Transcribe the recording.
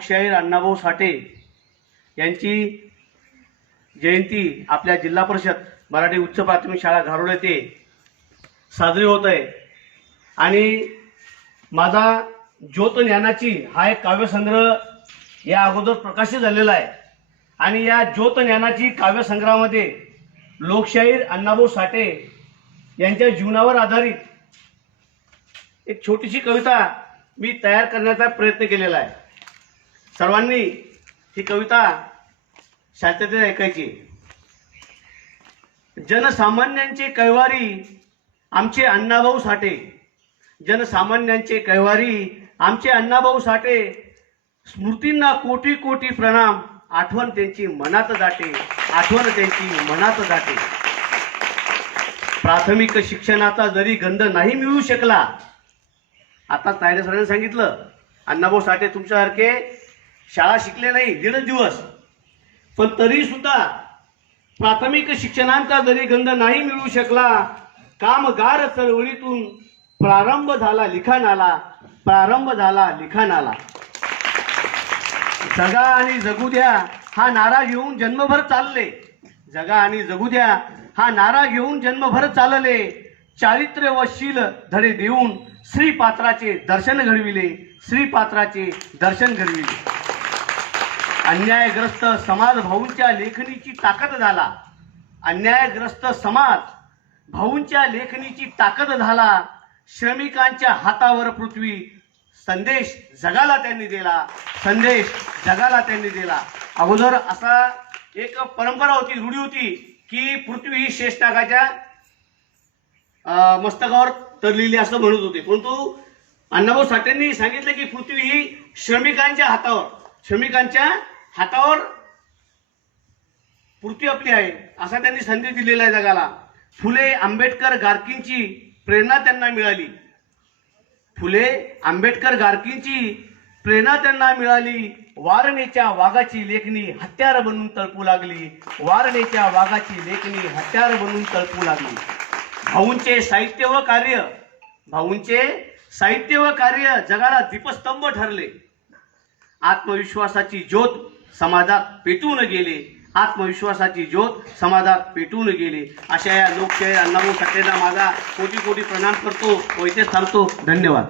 लोकशाहीर अण्णाभाऊ साठे यांची जयंती आपल्या जिल्हा परिषद मराठी उच्च प्राथमिक शाळा घारोळ येथे साजरी होत आहे। आणि माझा ज्योत ज्ञानाची हा एक काव्यसंग्रह या अगोदर प्रकाशित झालेला आहे। आणि या ज्योत ज्ञानाची काव्यसंग्रहामध्ये लोकशाहीर अण्णाभाऊ साठे यांच्या जीवनावर आधारित एक छोटीशी कविता मी तयार करण्याचा प्रयत्न केलेला आहे। सर्वांनी ही कविता शांततेने ऐकायची। जनसामान्यांचे कैवारी आमचे अण्णाभाऊ साठे, जनसामान्यांचे कैवारी आमचे अण्णाभाऊ साठे, स्मृतींना कोटी कोटी प्रणाम, आठवण त्यांची मनात दाटे, आठवण त्यांची मनात दाटे। प्राथमिक शिक्षणाचा जरी गंध नाही मिळू शकला, आता तायडे सरांनी सांगितलं अण्णाभाऊ साठे तुमच्यासारखे शाळा शिकले नाही 1.5 दिवस, पण तरी सुद्धा प्राथमिक शिक्षणाचा जरी गंध नाही मिळू शकला, कामगार चळवळीतून प्रारंभ झाला लिखाणाला, प्रारंभ झाला लिखाणाला। जगा आणि जगू द्या हा नारा घेऊन जन्मभर चालले, जगा आणि जगू द्या हा नारा घेऊन जन्मभर चालले, चारित्र्य व शील धडे देऊन श्री पात्राचे दर्शन घडविले, श्री पात्राचे दर्शन घडविले। अन्यायग्रस्त समाज भाऊंच्या लेखणीची ताकद झाला, अन्यायग्रस्त समाज भाऊंच्या लेखणीची ताकद झाला। श्रमिकांच्या हातावर पृथ्वी, संदेश जगाला त्यांनी दिला, संदेश जगाला त्यांनी दिला। अगोदर असा एक परंपरा होती, रूढी होती की पृथ्वी ही शेषनागाच्या मस्तकावर तरलेली असं म्हणत होते, परंतु अण्णाभाऊ साठेंनी सांगितलं की पृथ्वी ही श्रमिकांच्या हातावर, श्रमिकांच्या हातावर पृथ्वी आपली आहे असा त्यांनी संदेश दिलेला आहे जगाला। फुले आंबेडकर गारकींची प्रेरणा त्यांना मिळाली, फुले आंबेडकर गारकींची प्रेरणा त्यांना मिळाली। वारणेच्या वाघाची लेखणी हत्यार बनून तळपू लागली, वारणेच्या वाघाची लेखणी हत्यार बनून तळपू लागली। भाऊंचे साहित्य व कार्य, भाऊंचे साहित्य व कार्य जगाला दीपस्तंभ ठरले। आत्मविश्वासाची ज्योत समाजात पेटून गेले, आत्मविश्वासाची ज्योत समाजात पेटून गेले। अशा या लोकशाहीर अण्णाभाऊ साठेंना माझा कोटी कोटी प्रणाम करतो व इथेच थांबतो। धन्यवाद।